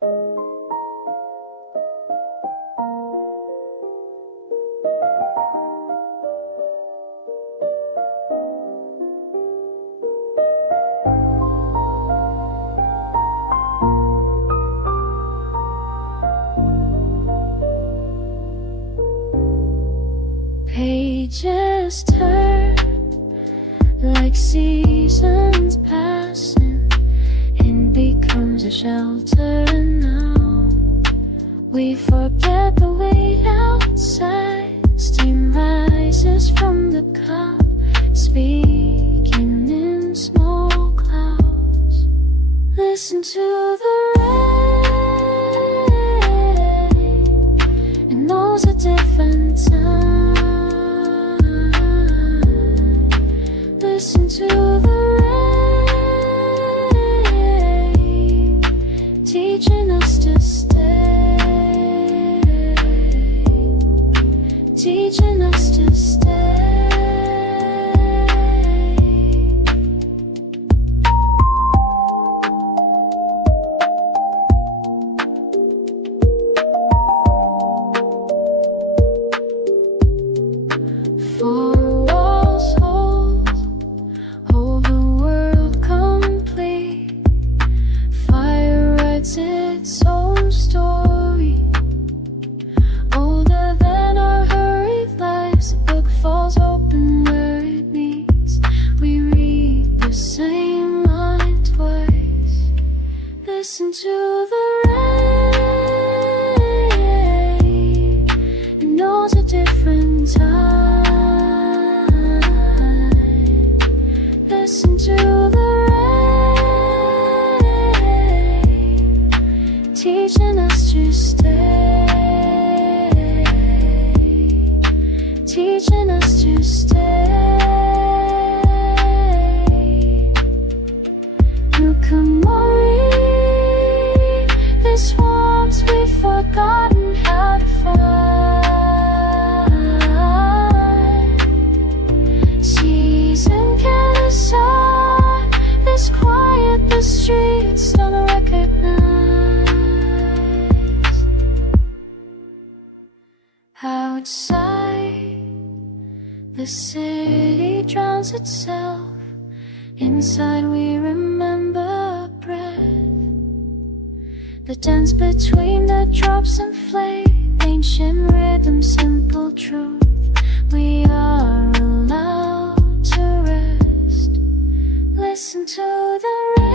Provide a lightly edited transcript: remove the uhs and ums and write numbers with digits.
Pages turn like seasons passing, and becomes a shelter. Now we forget the weight outside. Steam rises from the cup, speaking in small clouds. Listen to the rain, it knows a different time. Listen to the rain, teaching us to stay, teaching us to stay. Four walls hold the world complete. Fire writes its own story, older than our hurried lives. The book falls open where it meets. We read the same line twice. Listen to the rain, it knows a different time. Listen to the rain, teaching us to stay, teaching us to stay. Nukamori, this warmth we've forgotten how to find. Season can aside, this quiet the streets don't recognize. Outside, the city drowns itself. Inside we remember breath, the dance between the drops and flame. Ancient rhythm, simple truth. We are allowed to rest. Listen to the rain.